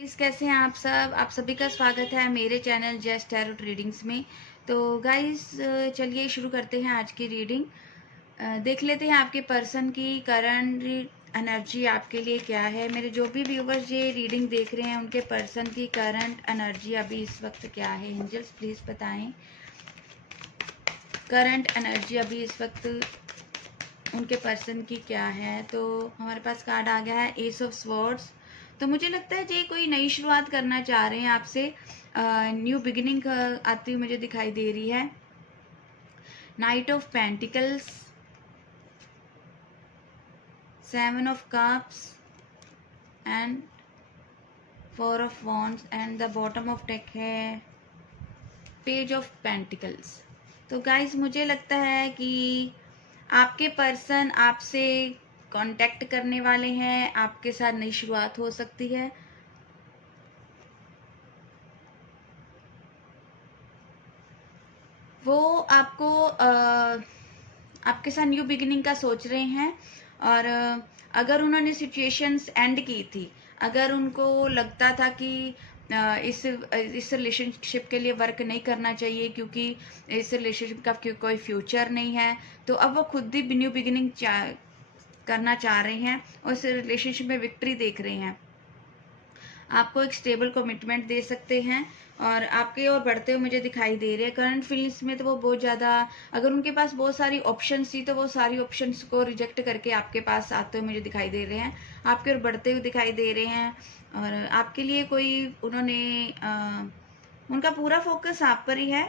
Guys, कैसे हैं आप सब। आप सभी का स्वागत है मेरे चैनल जस्ट टैरो रीडिंग्स में। तो गाइस, चलिए शुरू करते हैं आज की रीडिंग। देख लेते हैं आपके पर्सन की करंट एनर्जी आपके लिए क्या है। मेरे जो भी व्यूवर्स ये रीडिंग देख रहे हैं उनके पर्सन की करंट एनर्जी अभी इस वक्त क्या है। एंजल्स प्लीज़ बताएं करंट एनर्जी अभी इस वक्त उनके पर्सन की क्या है। तो हमारे पास कार्ड आ गया है एस ऑफ स्वॉर्ड्स। तो मुझे लगता है ये कोई नई शुरुआत करना चाह रहे हैं आपसे। न्यू बिगिनिंग आती हुई मुझे दिखाई दे रही है। Night of pentacles, seven of cups and four of wands and the bottom of deck है पेज ऑफ पेंटिकल्स। तो गाइस, मुझे लगता है कि आपके पर्सन आपसे कांटेक्ट करने वाले हैं। आपके साथ नई शुरुआत हो सकती है। वो आपको आपके साथ न्यू बिगिनिंग का सोच रहे हैं। और अगर उन्होंने सिचुएशंस एंड की थी, अगर उनको लगता था कि इस रिलेशनशिप के लिए वर्क नहीं करना चाहिए क्योंकि इस रिलेशनशिप का कोई फ्यूचर नहीं है, तो अब वो खुद ही न्यू बिगिनिंग करना चाह रहे हैं और इस रिलेशनशिप में विक्ट्री देख रहे हैं। आपको एक स्टेबल कमिटमेंट दे सकते हैं और आपके और बढ़ते हुए मुझे दिखाई दे रहे हैं। करंट फीलिंग्स में तो वो बहुत ज़्यादा, अगर उनके पास बहुत सारी ऑप्शंस थी तो वो सारी ऑप्शंस को रिजेक्ट करके आपके पास आते हुए मुझे दिखाई दे रहे हैं। आपके और बढ़ते हुए दिखाई दे रहे हैं और आपके लिए कोई उन्होंने उनका पूरा फोकस आप पर ही है।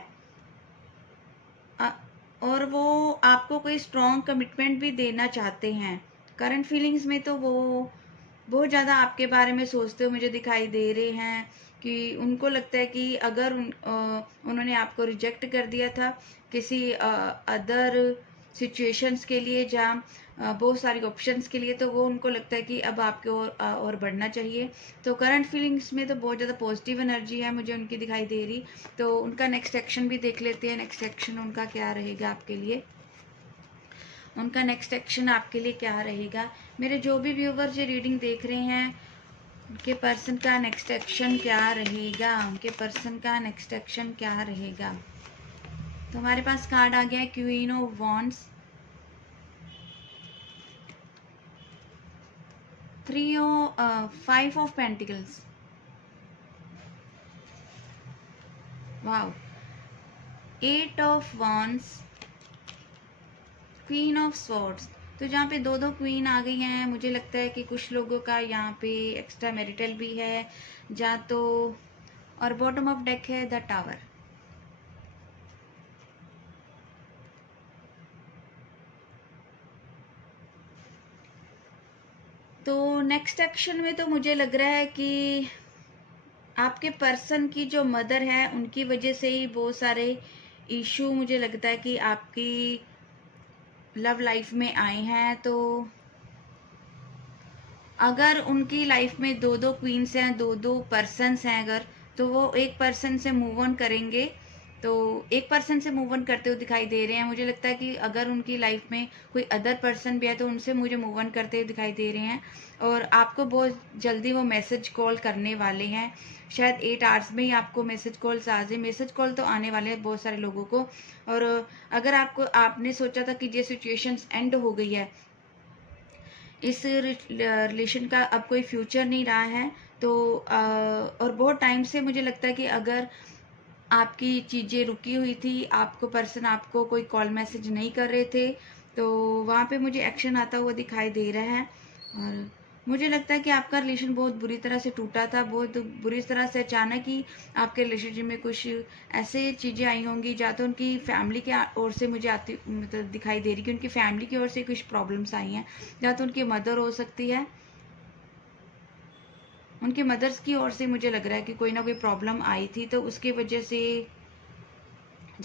और वो आपको कोई स्ट्रॉन्ग कमिटमेंट भी देना चाहते हैं। करंट फीलिंग्स में तो वो बहुत ज़्यादा आपके बारे में सोचते हुए मुझे दिखाई दे रहे हैं कि उनको लगता है कि अगर उन्होंने आपको रिजेक्ट कर दिया था किसी अदर सिचुएशंस के लिए जहाँ बहुत सारी ऑप्शंस के लिए, तो वो उनको लगता है कि अब आपके और बढ़ना चाहिए। तो करंट फीलिंग्स में तो बहुत ज़्यादा पॉजिटिव एनर्जी है मुझे उनकी दिखाई दे रही। तो उनका नेक्स्ट एक्शन भी देख लेते हैं। नेक्स्ट एक्शन उनका क्या रहेगा आपके लिए। उनका नेक्स्ट एक्शन आपके लिए क्या रहेगा। मेरे जो भी व्यूवर्स ये रीडिंग देख रहे हैं उनके पर्सन का नेक्स्ट एक्शन क्या रहेगा। उनके पर्सन का नेक्स्ट एक्शन क्या रहेगा। तो हमारे पास कार्ड आ गया है queen of wands, five of pentacles, wow, eight of wands, queen of swords. तो जहाँ पे दो दो क्वीन आ गई हैं, मुझे लगता है कि कुछ लोगों का यहाँ पे एक्स्ट्रा मैरिटल भी है जहाँ तो। और बॉटम ऑफ डेक है द टावर। तो नेक्स्ट एक्शन में तो मुझे लग रहा है कि आपके पर्सन की जो मदर है उनकी वजह से ही बहुत सारे इशू मुझे लगता है कि आपकी लव लाइफ में आए हैं। तो अगर उनकी लाइफ में दो दो क्वींस हैं, दो दो पर्सन्स हैं अगर, तो वो एक पर्सन से मूव ऑन करेंगे। तो एक पर्सन से मूव ऑन करते हुए दिखाई दे रहे हैं। मुझे लगता है कि अगर उनकी लाइफ में कोई अदर पर्सन भी है तो उनसे मुझे मूव ऑन करते हुए दिखाई दे रहे हैं। और आपको बहुत जल्दी वो मैसेज कॉल करने वाले हैं। शायद 8 आवर्स में ही आपको मैसेज कॉल्स आ जाए। मैसेज कॉल तो आने वाले हैं बहुत सारे लोगों को। और अगर आपने सोचा था कि ये सिचुएशंस एंड हो गई है, इस रिलेशन का अब कोई फ्यूचर नहीं रहा है, तो और बहुत टाइम से मुझे लगता है कि अगर आपकी चीज़ें रुकी हुई थी, आपको पर्सन आपको कोई कॉल मैसेज नहीं कर रहे थे, तो वहाँ पे मुझे एक्शन आता हुआ दिखाई दे रहा है। और मुझे लगता है कि आपका रिलेशन बहुत बुरी तरह से टूटा था। बहुत बुरी तरह से अचानक ही आपके रिलेशनशिप में कुछ ऐसे चीज़ें आई होंगी जहाँ तो उनकी फैमिली के ओर से मुझे आती मतलब दिखाई दे रही कि उनकी फैमिली की ओर से कुछ प्रॉब्लम्स आई हैं। जहाँ तो उनकी मदर हो सकती है, उनके मदर्स की ओर से मुझे लग रहा है कि कोई ना कोई प्रॉब्लम आई थी, तो उसकी वजह से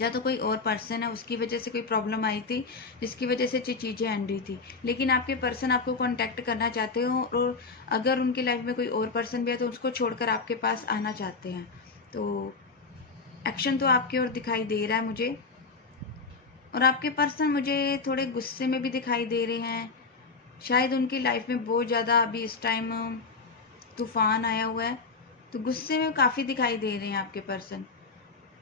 या तो कोई और पर्सन है उसकी वजह से कोई प्रॉब्लम आई थी जिसकी वजह से चीज़ें एंड हुई थी। लेकिन आपके पर्सन आपको कांटेक्ट करना चाहते हो और अगर उनकी लाइफ में कोई और पर्सन भी है तो उसको छोड़कर आपके पास आना चाहते हैं। तो एक्शन तो आपकी ओर दिखाई दे रहा है मुझे। और आपके पर्सन मुझे थोड़े गुस्से में भी दिखाई दे रहे हैं। शायद उनकी लाइफ में बहुत ज़्यादा अभी इस टाइम तूफान आया हुआ है तो गुस्से में काफ़ी दिखाई दे रहे हैं आपके पर्सन।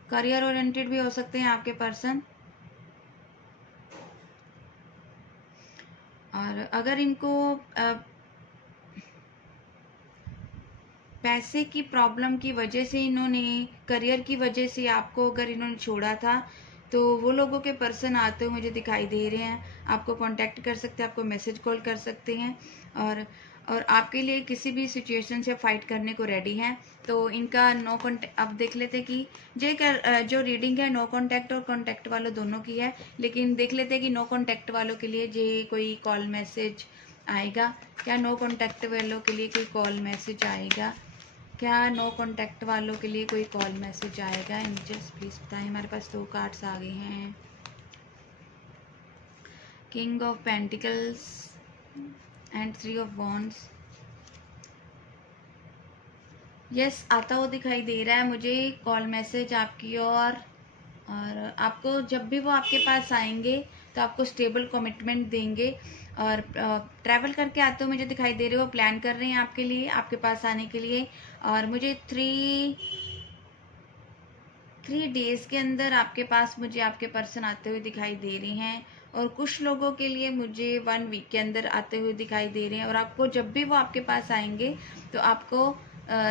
करियर ओरिएंटेड भी हो सकते हैं आपके पर्सन। और अगर इनको पैसे की प्रॉब्लम की वजह से, इन्होंने करियर की वजह से आपको अगर इन्होंने छोड़ा था, तो वो लोगों के पर्सन आते हुए मुझे दिखाई दे रहे हैं। आपको कांटेक्ट कर सकते हैं, आपको मैसेज कॉल कर सकते हैं, और आपके लिए किसी भी सिचुएशन से फाइट करने को रेडी हैं। तो इनका नो कॉन्टैक्ट, अब देख लेते कि जो रीडिंग है नो कॉन्टैक्ट और कॉन्टैक्ट वालों दोनों की है, लेकिन देख लेते कि नो कॉन्टैक्ट वालों के लिए जे कोई कॉल मैसेज आएगा क्या? नो कॉन्टैक्ट वालों के लिए कोई कॉल मैसेज आएगा क्या? नो कॉन्टैक्ट वालों के लिए कोई कॉल मैसेज आएगा? एंजल्स प्लीज बताएं। हमारे पास 2 कार्ड्स आ गए हैं, king of pentacles and 3 of wands. Yes, आता हुआ दिखाई दे रहा है मुझे कॉल मैसेज आपकी और आपको जब भी वो आपके पास आएंगे तो आपको स्टेबल कमिटमेंट देंगे, और ट्रैवल करके आते हुए मुझे दिखाई दे रहे हो, प्लान कर रहे हैं आपके लिए, आपके पास आने के लिए। और मुझे 3 डेज़ के अंदर आपके पास मुझे आपके पर्सन आते हुए दिखाई दे रहे हैं, और कुछ लोगों के लिए मुझे 1 वीक के अंदर आते हुए दिखाई दे रहे हैं। और आपको जब भी वो आपके पास आएंगे तो आपको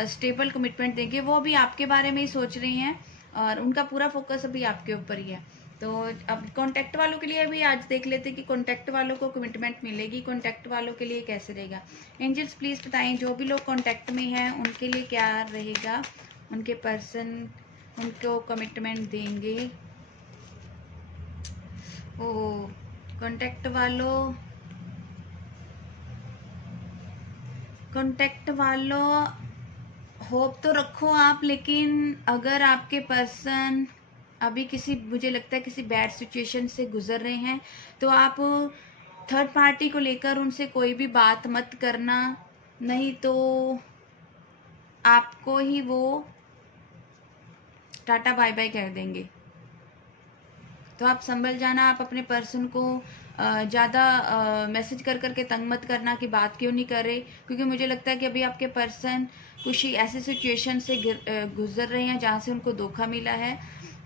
स्टेबल कमिटमेंट देंगे। वो भी आपके बारे में ही सोच रहे हैं और उनका पूरा फोकस अभी आपके ऊपर ही है। तो अब कॉन्टैक्ट वालों के लिए भी आज देख लेते हैं कि कॉन्टैक्ट वालों को कमिटमेंट मिलेगी, कॉन्टैक्ट वालों के लिए कैसे रहेगा। एंजल्स प्लीज़ बताएं, जो भी लोग कॉन्टैक्ट में हैं उनके लिए क्या रहेगा, उनके पर्सन उनको कमिटमेंट देंगे। ओ कॉन्टैक्ट वालों होप तो रखो आप, लेकिन अगर आपके पर्सन अभी मुझे लगता है किसी बैड सिचुएशन से गुजर रहे हैं, तो आप थर्ड पार्टी को लेकर उनसे कोई भी बात मत करना, नहीं तो आपको ही वो टाटा बाय बाय कह देंगे। तो आप संभल जाना, आप अपने पर्सन को ज़्यादा मैसेज कर करके तंग मत करना कि बात क्यों नहीं कर रहे, क्योंकि मुझे लगता है कि अभी आपके पर्सन कुछ ऐसे सिचुएशन से गुजर रहे हैं जहाँ से उनको धोखा मिला है,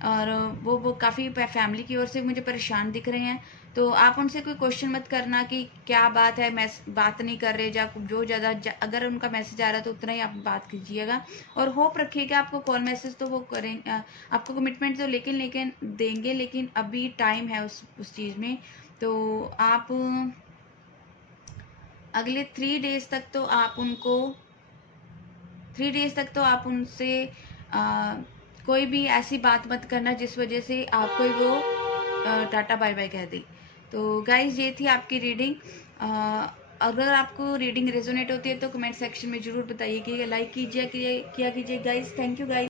और वो काफ़ी फैमिली की ओर से मुझे परेशान दिख रहे हैं। तो आप उनसे कोई क्वेश्चन मत करना कि क्या बात है, बात नहीं कर रहे, जो ज़्यादा अगर उनका मैसेज आ रहा है तो उतना ही आप बात कीजिएगा, और होप रखिएगा आपको कॉल मैसेज तो वो करें, आपको कमिटमेंट तो लेकिन देंगे, लेकिन अभी टाइम है उस चीज़ में। तो आप अगले 3 डेज तक तो आप उनसे कोई भी ऐसी बात मत करना जिस वजह से आपको वो टाटा बाय बाय कह दे। तो गाइज, ये थी आपकी रीडिंग। अगर आपको रीडिंग रेजोनेट होती है तो कमेंट सेक्शन में ज़रूर बताइए कि लाइक किया कीजिए गाइज। Thank you guys.